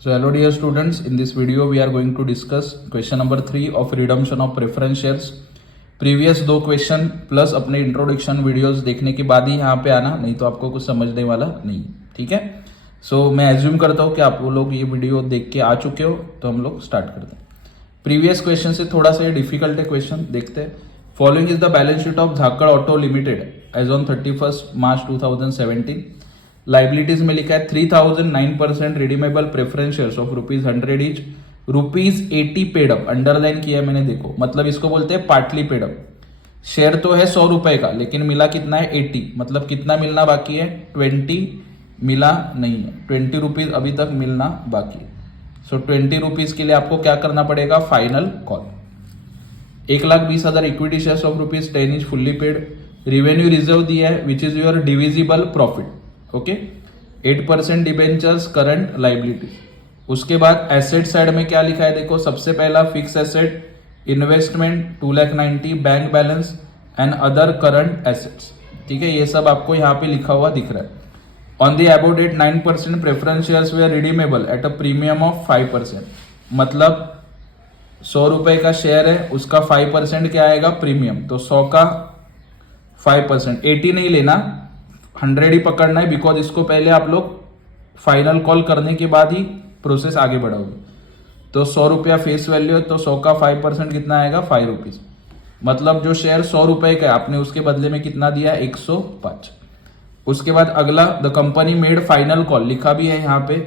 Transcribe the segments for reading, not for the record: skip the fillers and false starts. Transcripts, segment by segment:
So hello dear students, in this video we are going to discuss question number 3 of redemption of preference shares. Previous दो question plus अपने introduction videos देखने के बाद ही यहाँ पे आना, नहीं तो आपको कुछ समझने वाला नहीं, ठीक है। सो मैं एज्यूम करता हूँ कि आप लोग ये वीडियो देख के आ चुके हो, तो हम लोग स्टार्ट करते हैं। प्रीवियस क्वेश्चन से थोड़ा सा डिफिकल्ट है क्वेश्चन, देखते हैं। Following is the balance sheet of Jhakad auto limited as on 31 March 2017। Liabilities में लिखा है 3009% redeemable preference shares of ₹100 each, ₹80 paid up, underline किया है मैंने, देखो मतलब इसको बोलते हैं पार्टली पेड अप। शेयर तो है 100 रुपए का, लेकिन मिला कितना है 80, मतलब कितना मिलना बाकी है 20, मिला नहीं है, 20 रुपीज अभी तक मिलना बाकी है। सो 20 रुपीज के लिए आपको क्या करना पड़ेगा, final call. 1,20,000 equity shares of ₹10 is fully paid. Revenue reserve दिया है which is your divisible profit, okay. 8% debentures current liability. उसके बाद एसेट साइड में क्या लिखा है, देखो सबसे पहला fix asset, investment 2,90,000, bank balance and other current assets, ठीक है। ये सब आपको यहाँ पे लिखा हुआ दिख रहा है। On the above date 9% preference shares were redeemable at a premium of 5%, मतलब 100 रुपए का शेयर है, उसका 5% क्या आएगा, प्रीमियम। तो 100 का 5%, 80 नहीं लेना, 100 ही पकड़ना है, बिकॉज इसको पहले आप लोग फाइनल कॉल करने के बाद ही प्रोसेस आगे बढ़ाओगे। तो 100 रुपया फेस वैल्यू है, तो 100 का 5% कितना आएगा, 5 रुपीज। मतलब जो शेयर 100 रुपए का है, आपने उसके बदले में कितना दिया, 105। उसके बाद अगला, the company made final call, लिखा भी है यहाँ पे,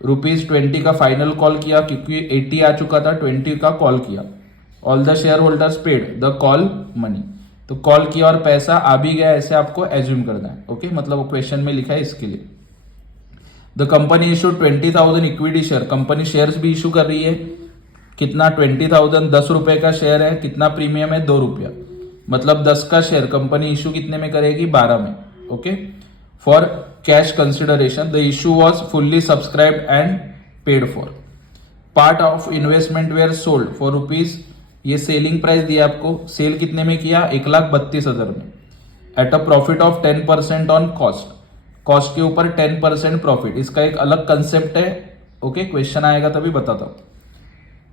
₹20 का फाइनल कॉल किया, क्योंकि 80 आ चुका था, 20 का कॉल किया। All the share holders paid the call money, तो कॉल किया और पैसा आ भी गया, ऐसे आपको एज्यूम करना है, ओके। मतलब वो क्वेश्चन में लिखा है इसके लिए। The company issue 20,000 equity share, company shares भी इशू कर रही है, कितना 20,000, 10 रुपए का शेयर है, कितना प्रीमियम है, 2 रुपया, मतलब 10 का शेयर कंपनी इशू कितने में करेगी, 12 में, okay. For cash consideration the issue was fully subscribed and paid for. Part of investment were sold for ₹, ये सेलिंग प्राइस दिया आपको, सेल कितने में किया, 1,32,000 में, at a profit of 10% on cost, cost के ऊपर 10% प्रॉफिट। इसका एक अलग कंसेप्ट है, ओके, क्वेश्चन आएगा तभी बताता हूं।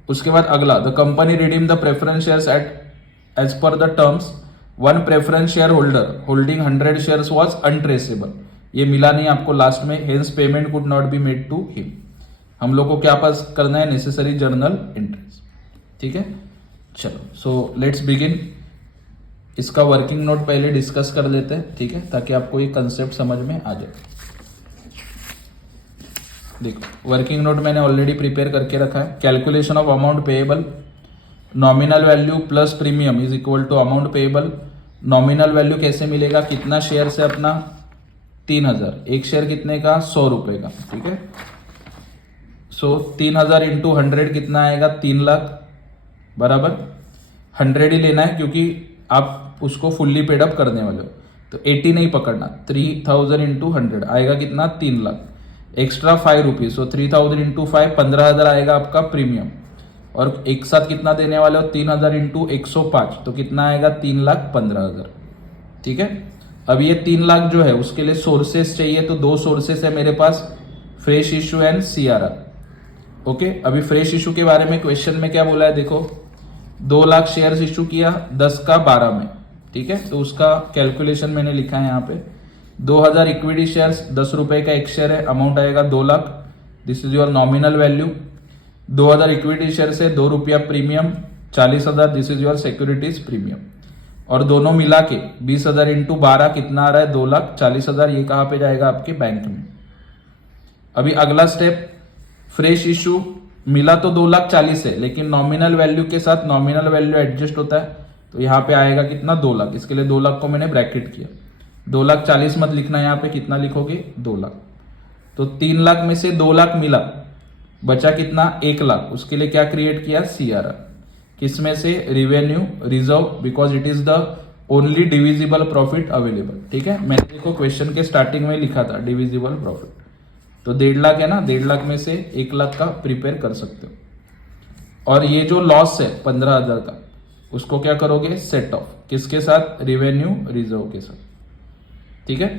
उसके बाद अगला, the company redeem the preference shares at as per the terms, one preference share holder holding 100 shares was untraceable, ये मिला नहीं आपको लास्ट में, hence payment could not be made to him. हम लोग को क्या पास करना है, नेसेसरी जर्नल एंट्रीज, ठीक है। चलो, सो लेट्स बिगिन। इसका वर्किंग नोट पहले डिस्कस कर लेते हैं, ठीक है, ताकि आपको ये कंसेप्ट समझ में आ जाए। देखो वर्किंग नोट मैंने ऑलरेडी प्रिपेयर करके रखा है। Calculation of amount payable, nominal value plus premium is equal to amount payable. Nominal value कैसे मिलेगा, कितना शेयर से अपना 3,000, एक शेयर कितने का, 100 रुपए का, ठीक है। सो 3,000 इंटू 100 कितना आएगा, 3 लाख, बराबर 100 ही लेना है, क्योंकि आप उसको फुल्ली पेड अप करने वाले हो, तो 80 नहीं पकड़ना। 3,000 इंटू 100 आएगा कितना, 3 लाख, एक्स्ट्रा 5 रुपीज, सो 3,000 इंटू 5, 15,000 आएगा आपका प्रीमियम। और एक साथ कितना देने वाले हो, 3,000 इंटू 105, तो कितना आएगा, 3,15,000, ठीक है। अब ये 3 लाख जो है उसके लिए सोर्सेस चाहिए, तो 2 सोर्सेस है मेरे पास, fresh issue and CRR, okay. अभी फ्रेश इशू के बारे में क्वेश्चन में क्या बोला है, देखो 2 लाख शेयर्स इशू किया, 10 का 12 में, ठीक है। तो उसका कैलकुलेशन मैंने लिखा है यहाँ पे, 2,000 इक्विटी शेयर्स, 10 रुपए का एक शेयर है, अमाउंट आएगा 2 lakh, this is your nominal value. 2,000 equity share से 2 रुपया premium, 40,000, this is your securities premium. और दोनों मिला के 20,000 इंटू 12 कितना आ रहा है, 2,40,000, ये कहाँ पे जाएगा, आपके बैंक में। अभी अगला स्टेप, फ्रेश इशू मिला तो 2,40,000 है, लेकिन नॉमिनल वैल्यू के साथ नॉमिनल वैल्यू एडजस्ट होता है, तो यहाँ पे आएगा कितना, 2 लाख। इसके लिए 2 लाख को मैंने ब्रैकेट किया, 2,40,000 मत लिखना, यहाँ पे कितना लिखोगे, 2 लाख। तो 3 लाख में से 2 लाख मिला, बचा कितना, 1 लाख। उसके लिए क्या क्रिएट किया, CRR, किसमें से, revenue reserve, because it is the only divisible profit available, ठीक है। मैंने देखो क्वेश्चन के स्टार्टिंग में लिखा था डिविजिबल प्रॉफिट, तो 1.5 लाख है ना, 1.5 लाख में से 1 लाख का प्रिपेयर कर सकते हो। और ये जो लॉस है 15,000 का, उसको क्या करोगे, सेट ऑफ, किसके साथ, रिवेन्यू रिजर्व के साथ, ठीक है।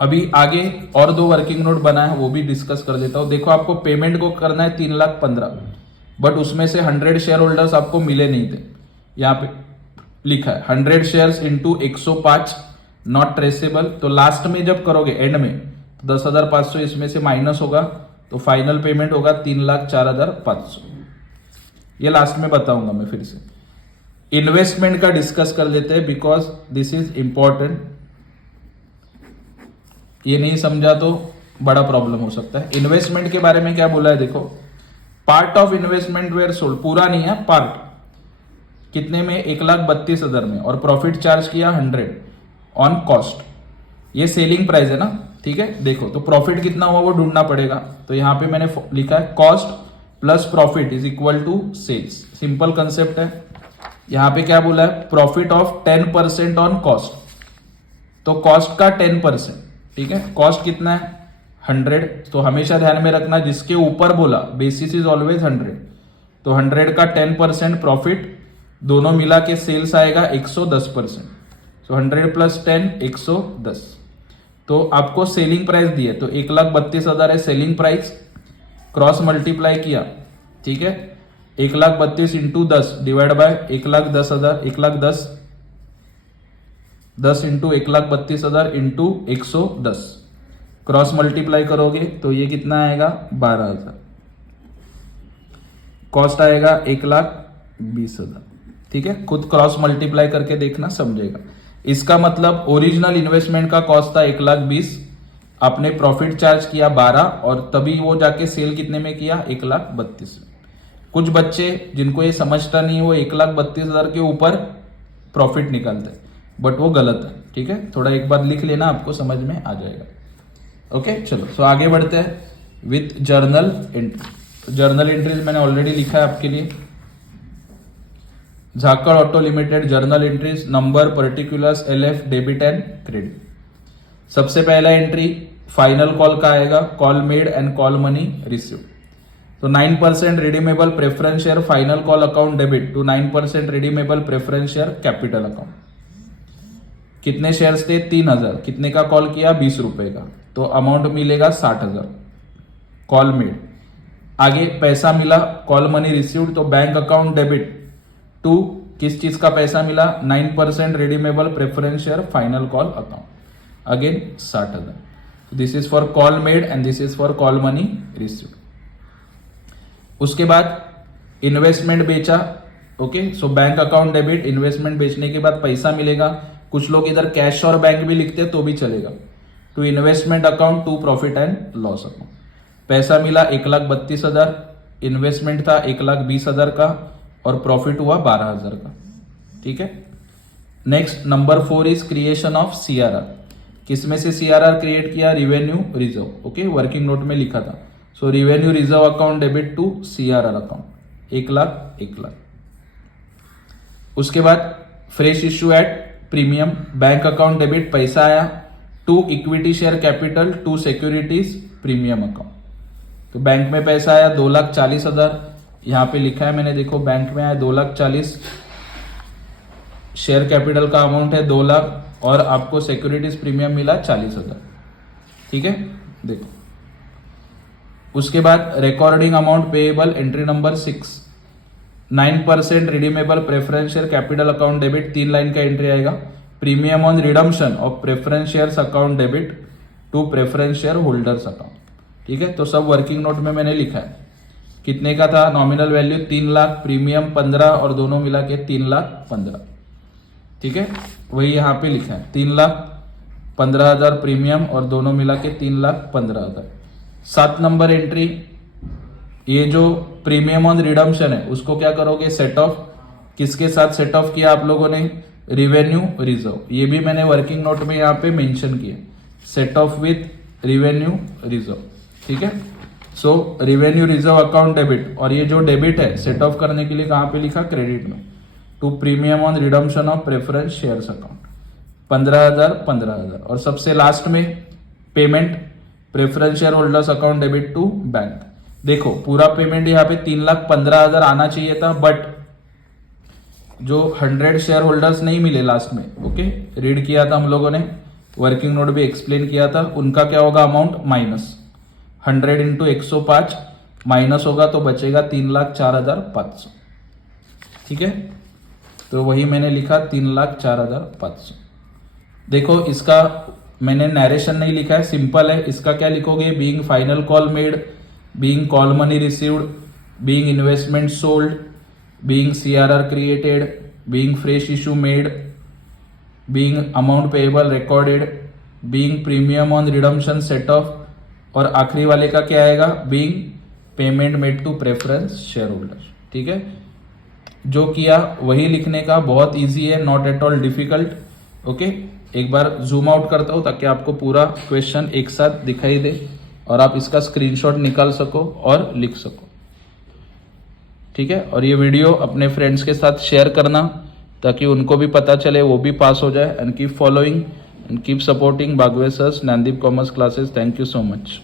अभी आगे और 2 वर्किंग नोट बना है, वो भी डिस्कस कर देता हूं। देखो आपको पेमेंट को करना है 3,15,000, बट उसमें से 100 शेयर होल्डर्स आपको मिले नहीं थे। यहाँ पे लिखा है 100 शेयर्स इंटू 105 नॉट ट्रेसेबल। तो लास्ट में जब करोगे एंड में तो 10,500 इसमें से माइनस होगा, तो फाइनल पेमेंट होगा 3,04,500। ये लास्ट में बताऊंगा मैं फिर से। इन्वेस्टमेंट का डिस्कस कर लेते हैं बिकॉज दिस इज इंपॉर्टेंट। ये नहीं समझा तो बड़ा प्रॉब्लम हो सकता है। इन्वेस्टमेंट के बारे में क्या बोला है देखो, part of investment were sold, पूरा नहीं है, पार्ट कितने में 1,32,000 में, और प्रॉफिट चार्ज किया 100 ऑन कॉस्ट। ये सेलिंग प्राइस है ना, ठीक है। देखो तो प्रॉफिट कितना हुआ वो ढूंढना पड़ेगा। तो यहां पे मैंने लिखा है cost plus profit is equal to sales. Simple concept है। यहां पे क्या बोला है, प्रॉफिट ऑफ 10% ऑन कॉस्ट, तो कॉस्ट का 10%, ठीक है। कॉस्ट कितना है 100, तो हमेशा ध्यान में रखना जिसके ऊपर बोला बेसिस इज ऑलवेज 100, तो 100 का 10% प्रॉफिट, दोनों मिला के सेल्स आएगा 110%। सो 100 प्लस 10 110। तो आपको सेलिंग प्राइस दी है, तो 1,32,000 है सेलिंग प्राइस, क्रॉस मल्टीप्लाई किया, ठीक है। 1,32,000 into 10 divide by 1,10,000, 1,10,000 10 into 1,32,000 into 110, cross multiply करोगे तो ये कितना आएगा 12,000। कॉस्ट आएगा 1,20,000, ठीक है। खुद क्रॉस मल्टीप्लाई करके देखना, समझेगा। इसका मतलब ओरिजिनल इन्वेस्टमेंट का कॉस्ट था 1,20,000, आपने प्रॉफिट चार्ज किया 12, और तभी वो जाके सेल कितने में किया 1,32,000। कुछ बच्चे जिनको ये समझता नहीं, वो 1,32,000 के ऊपर प्रॉफिट निकालते, बट वो गलत है, ठीक है। थोड़ा एक बार लिख लेना, आपको समझ में आ जाएगा। ओके चलो, सो आगे बढ़ते हैं with journal entry. Journal entries मैंने ऑलरेडी लिखा है आपके लिए। Jhakad auto limited journal entries, number, particulars, LF, debit and credit. सबसे पहला एंट्री फाइनल कॉल का आएगा, call made and call money receive. तो 9% redeemable preference share final call account debit to 9% redeemable preference share capital account. कितने shares थे 3,000, कितने का call किया 20 रुपए का, तो अमाउंट मिलेगा 60,000 कॉल मेड। आगे पैसा मिला कॉल मनी रिसीव्ड, तो बैंक अकाउंट डेबिट टू किस चीज का पैसा मिला 9% redeemable preference share final call account, again 60,000। This is for call made and this is for call money received. उसके बाद इन्वेस्टमेंट बेचा, okay. So bank account debit, investment बेचने के बाद पैसा मिलेगा। कुछ लोग इधर कैश और बैंक भी लिखते हैं तो भी चलेगा। To investment account to profit and loss account. पैसा मिला 1,32,000, इन्वेस्टमेंट था 1,20,000 का, और प्रॉफिट हुआ 12,000 का, ठीक है। Next number 4 is creation of CRR। किसमें से CRR क्रिएट किया, revenue reserve, okay. Working note में लिखा था। So revenue reserve account debit to CRR account 1,00,000। उसके बाद fresh issue at premium, bank account debit, पैसा आया to equity share capital to securities premium account. तो बैंक में पैसा आया 2,40,000, यहां पे लिखा है मैंने, देखो बैंक में आया 2,40,000, शेयर कैपिटल का अमाउंट है 2 लाख, और आपको सिक्योरिटीज प्रीमियम मिला 40,000, ठीक है। देखो उसके बाद recording amount payable, entry number 6, 9% redeemable preference share capital account debit, 3 line का एंट्री आएगा। Premium on redemption of preference shares account debit to preference share holders account, ठीक है। तो सब वर्किंग नोट में मैंने लिखा है। कितने का था, नॉमिनल वैल्यू 3 लाख, प्रीमियम 15, और दोनों मिला के 3,15,000, ठीक है। वही यहां पे लिखा है 3,15,000 प्रीमियम, और दोनों मिला के 3,15,000। 7 नंबर एंट्री, ये जो प्रीमियम ऑन रिडम्पशन है उसको क्या करोगे, सेट ऑफ। किसके साथ सेट ऑफ किया आप लोगों ने, रिवेन्यू रिजर्व। ये भी मैंने वर्किंग नोट में यहाँ पे मेंशन किया, set of with revenue reserve, ठीक है। सो रिवेन्यू रिजर्व अकाउंट डेबिट, और ये जो डेबिट है सेट ऑफ करने के लिए कहां पे लिखा, क्रेडिट में, to premium on redemption of preference shares account 15,000 15,000। और सबसे लास्ट में payment preference share holders account debit to bank. देखो पूरा पेमेंट यहाँ पे 3,15,000 आना चाहिए था, बट जो 100 शेयर होल्डर्स नहीं मिले लास्ट में, ओके, रीड किया था हम लोगों ने, वर्किंग नोट भी एक्सप्लेन किया था, उनका क्या होगा अमाउंट माइनस 100 इंटू 105 माइनस होगा तो बचेगा 3,04,500। ठीक है, तो वही मैंने लिखा 3,04,500। देखो इसका मैंने नरेशन नहीं लिखा है, सिंपल है। इसका क्या लिखोगे, being final call made, being call money received, being investment sold, being CRR created, being fresh issue made, being amount payable recorded, being premium on redemption set off, और आखिरी वाले का क्या आएगा, being payment made to preference share holder. ठीक है, जो किया वही लिखने का, बहुत इजी है, not at all difficult. Okay, एक बार जूम आउट करता हूं ताकि आपको पूरा क्वेश्चन एक साथ दिखाई दे और आप इसका स्क्रीनशॉट निकाल सको और लिख सको। ठीक है, और ये वीडियो अपने फ्रेंड्स के साथ शेयर करना ताकि उनको भी पता चले, वो भी पास हो जाए। And keep following and keep supporting Bagwe sir's Gyandeep commerce classes. Thank you so much.